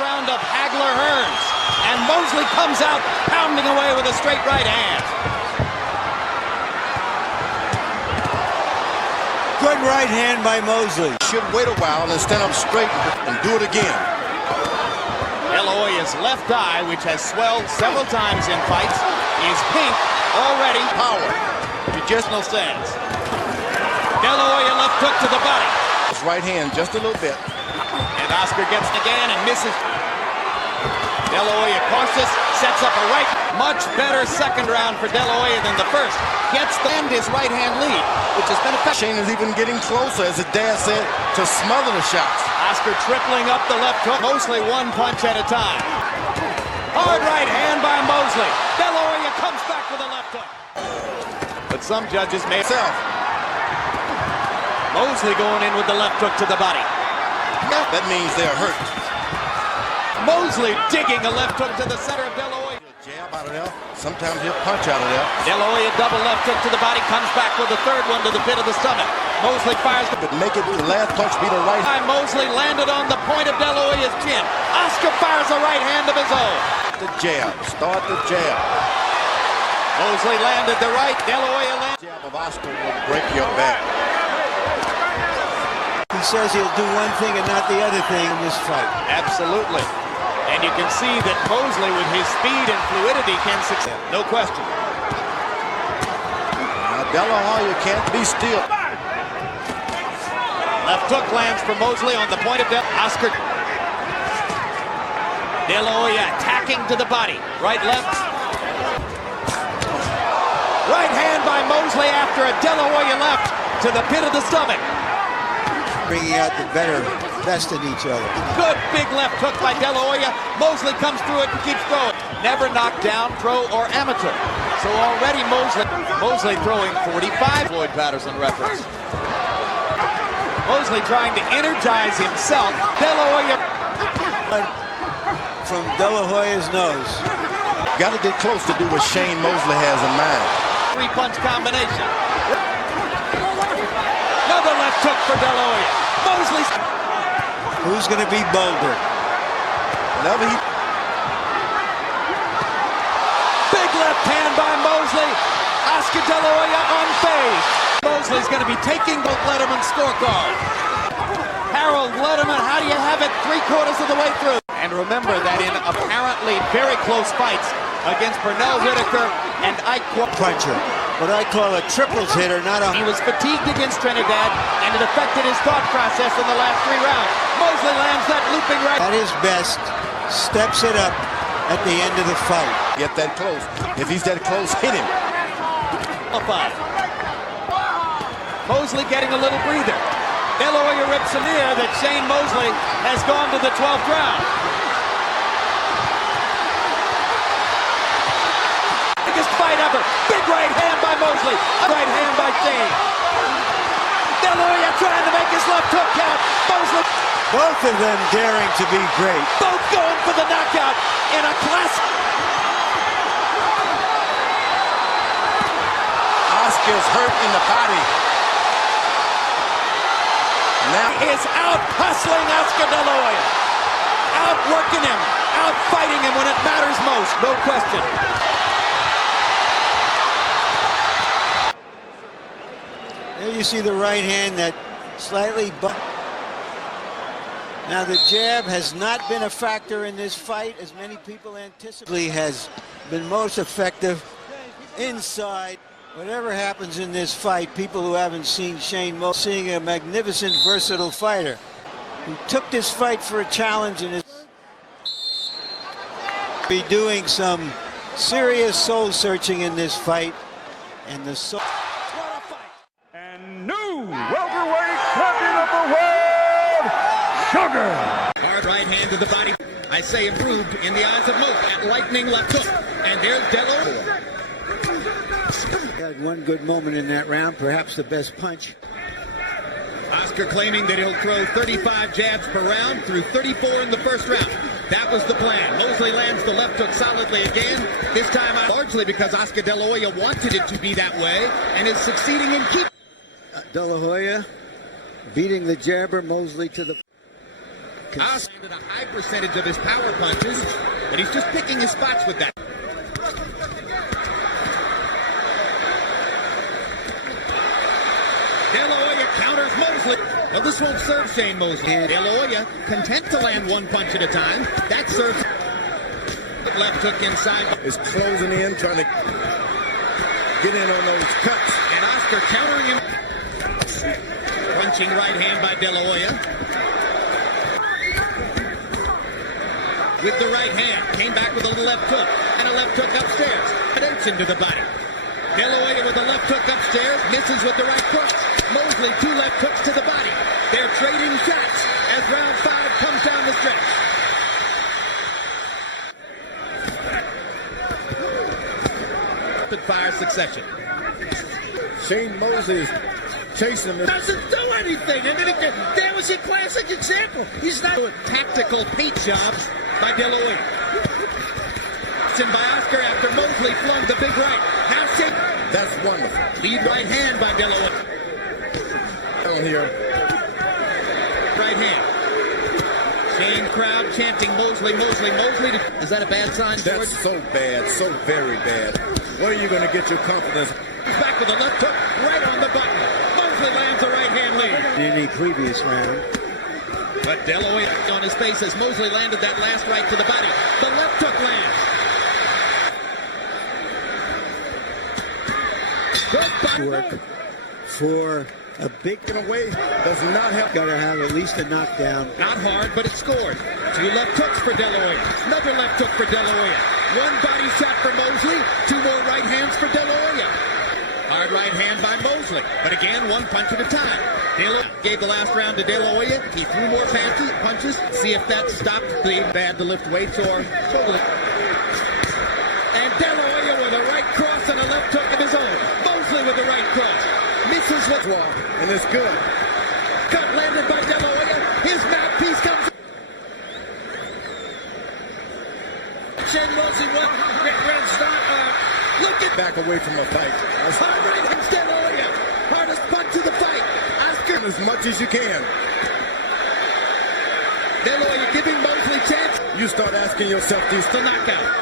round of Hagler-Hearns. And Mosley comes out pounding away with a straight right hand. Good right hand by Mosley. Should wait a while and stand up straight and do it again. De La Hoya's left eye, which has swelled several times in fights, is pink already. Power. You just no sense. De La Hoya left hook to the body. His right hand just a little bit. And Oscar gets it again and misses. De La Hoya cautious, sets up a right. Much better second round for De La Hoya than the first. Gets the end his right hand lead, which has been effective. Shane is even getting closer, as his dad said, to smother the shots. Oscar tripling up the left hook, mostly one punch at a time. Hard right hand by Mosley. De La Hoya comes back with a left hook. But some judges may have. Mosley going in with the left hook to the body. That means they're hurt. Mosley digging a left hook to the center of De La Hoya. Jab out of there. Sometimes he'll punch out of there. De La Hoya double left hook to the body, comes back with the third one to the pit of the stomach. Mosley fires. But make it the last punch be the right. Mosley landed on the point of De La Hoya's chin. Oscar fires a right hand of his own. The jab. Start the jab. Mosley landed the right. De La Hoya landed. The jab of Oscar will break your back. He says he'll do one thing and not the other thing in this fight. Absolutely. And you can see that Mosley, with his speed and fluidity, can succeed. No question. Now, De La Hoya can't be still. Left hook lands for Mosley on the point of Oscar. De La Hoya attacking to the body. Right, left. Right hand by Mosley after a De La Hoya left to the pit of the stomach. Bringing out the best in each other. Good big left hook by De La Hoya. Mosley comes through it and keeps throwing. Never knocked down, pro or amateur. So already Mosley throwing 45. Floyd Patterson reference. Mosley trying to energize himself. De La Hoya. From De La Hoya's nose. Got to get close to do what Shane Mosley has in mind. Three-punch combination. Another left hook for De La Hoya. Mosley. Who's going to be bolder? Big left hand by Mosley. Oscar De La Hoya unfazed. Mosley's going to be taking the Letterman scorecard. Harold Letterman, how do you have it 3/4 of the way through? And remember that in apparently very close fights against Pernell Whitaker and Ike Puncher. What I call a triples hitter, not a... He was fatigued against Trinidad, and it affected his thought process in the last 3 rounds. Mosley lands that looping right. At his best, steps it up at the end of the fight. Get that close. If he's that close, hit him. Mosley getting a little breather. De La Hoya rips an ear that Shane Mosley has gone to the 12th round. Biggest fight ever. Big right hand by Mosley. Right hand by Shane. De La Hoya trying to make his left hook count. Mosley. Both of them daring to be great. Both going for the knockout in a classic. Oscar's hurt in the body. Now is out hustling Oscar De La Hoya. Outworking him. Out fighting him when it matters most. No question. There you see the right hand that slightly Now the jab has not been a factor in this fight as many people anticipated. Has been most effective inside. Whatever happens in this fight, people who haven't seen Shane Mosley, seeing a magnificent, versatile fighter who took this fight for a challenge and is be doing some serious soul searching in this fight. And the soul. And new welterweight champion of the world, Sugar. Hard right hand to the body. I say improved in the eyes of most. At lightning left hook. And there's De La Hoya. Had one good moment in that round, perhaps the best punch. Oscar claiming that he'll throw 35 jabs per round, through 34 in the first round. That was the plan. Mosley lands the left hook solidly again, this time largely because Oscar De La Hoya wanted it to be that way and is succeeding in keeping. De La Hoya beating the jabber, Mosley to the... Landed a high percentage of his power punches, and he's just picking his spots with that. De La Hoya counters Mosley. Now this won't serve Shane Mosley. De La Hoya content to land one punch at a time. That serves. Left hook inside. Is closing in, trying to get in on those cuts. And Oscar countering him. Punching right hand by De La Hoya. With the right hand, came back with a little left hook. And a left hook upstairs. Into the body. De La Hoya with a left hook upstairs. Misses with the right hook. Mosley, 2 left hooks to the body. They're trading shots as round 5 comes down the stretch. Rapid fire succession. Shane Mosley is chasing him. Doesn't do anything. I mean, that was a classic example. He's not doing tactical paint jobs by De La Hoya. By Oscar after Mosley flung the big right. Now Shane. That's wonderful. Lead right hand by De La Hoya. Down here. Right hand. Shane crowd chanting Mosley, Mosley, Mosley. Is that a bad sign, George? That's so bad, so very bad. Where are you going to get your confidence? Back with a left hook right on the button. Mosley lands a right hand lead. In the previous round. But De La Hoya on his face as Mosley landed that last right to the body. The left hook lands. Work for a big away does not have. Got to have at least a knockdown. Not hard, but it scored. 2 left hooks for De La Hoya. Another left hook for De La Hoya. 1 body shot for Mosley. 2 more right hands for De La Hoya. Hard right hand by Mosley. But again, 1 punch at a time. De La Hoya gave the last round to De La Hoya. He threw more punches. See if that stopped the bad to lift weights or totally. And De La Hoya with a right cross and a left hook of his own. Mosley with the right cross. Misses what's wrong. And it's good. Cut landed by De La Hoya. His mouthpiece comes. Shane Mosley won. Look at Back away from a fight. hard right hands De La Hoya. Hardest punch of the fight. Oscar. As much as you can. De La Hoya giving Mosley chance. You start asking yourself these. The knockout.